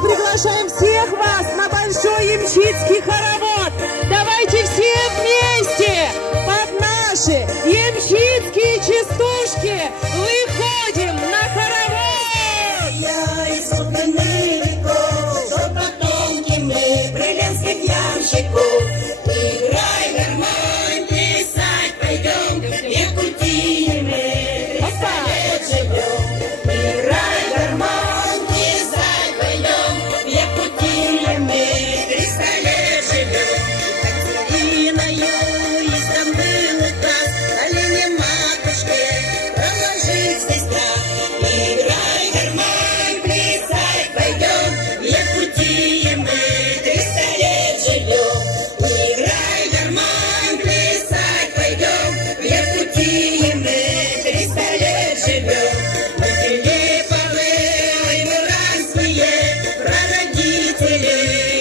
мы приглашаем всех вас на большой ямщицкий хоровод. Давайте все вместе под наши ямщицкие частушки выходим на хоровод. Я из глубины веков, что потомки мы, бреленских ямщиков. Играй гармонь, плясать пойдем, Якутии мы 300 лет живем. Играй гармонь, плясать пойдем, Якутии мы 300 лет живем. Екатериною издобыл указ, олене матушке проложить здесь трав. Играй гармонь, плясать пойдем, Якутии мы 300 лет живем. Играй гармонь, плясать пойдем, Якутии мы 300 лет живем. Мы Филипповы, муранские, прародители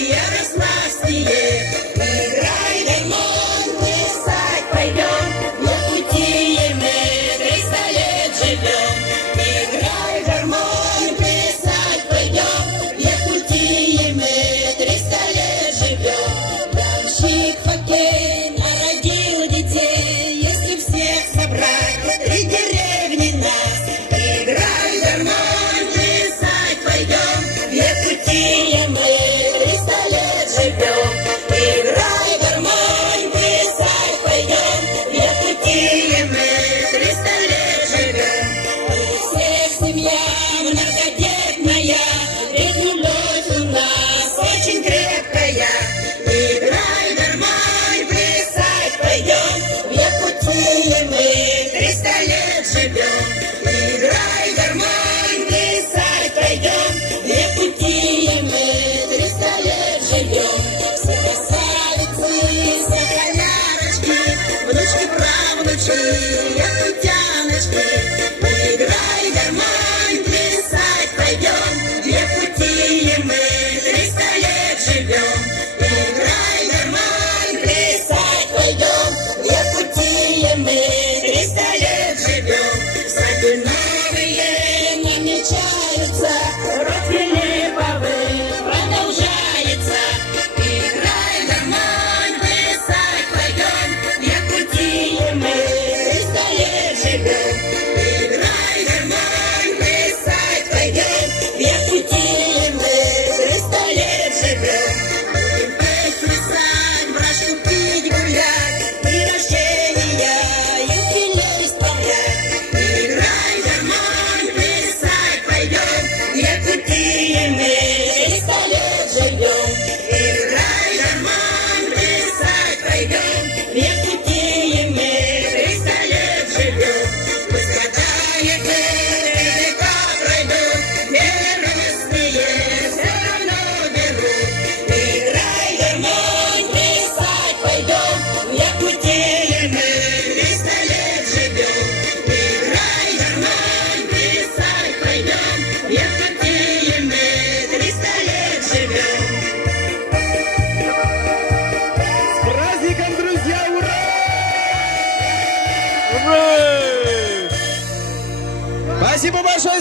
ярославские. Играй гармонь, плясать пойдем, Якутии мы 300 лет живем. Играй гармонь, плясать пойдем, Якутии мы 300 лет живем. Ямщик Фокей народил детей, если всех собрать 3 деревни нас. Играй гармонь, плясать пойдем, Якутии мы 300 лет живем. Играй гармонь, плясать пойдем, Якутии мы 300 лет живем. Всех семья многодетная, ведь любовь у нас очень крепкая. Играй гармонь, плясать пойдем, Якутии мы 300 лет живем. Играй гармонь, плясать пойдем, Якутии мы 300 лет живем. Все красавицы, соколярочки, внучки, правнучки, якутяночки. Играй гармонь, плясать пойдем, Якутии мы 300 лет живем. Играй гармонь, плясать пойдем, Якутии мы 300 лет живем. Свадьбы новые намечаются, род Филипповых продолжается. Играй гармонь, плясать пойдем, Якутии мы 300 лет живем. Играй гармонь, плясать пойдем, Якутии мы 300 лет живем. Будем петь, плясать, брашку пить, гулять, дни рождения, юбилей исполнять. Играй гармонь, плясать пойдем, Якутии мы 300 лет живем. Играй гармонь, плясать пойдем, Якутии мы 300 лет живем. Пусть года и века пройдут, верностные все равно берут. Играй гармонь, плясать пойдем, Якутии мы 300 лет живем. Играй гармонь, плясать пойдем, Якутии мы 300 лет живем. С праздником, друзья! Ура! Спасибо большое,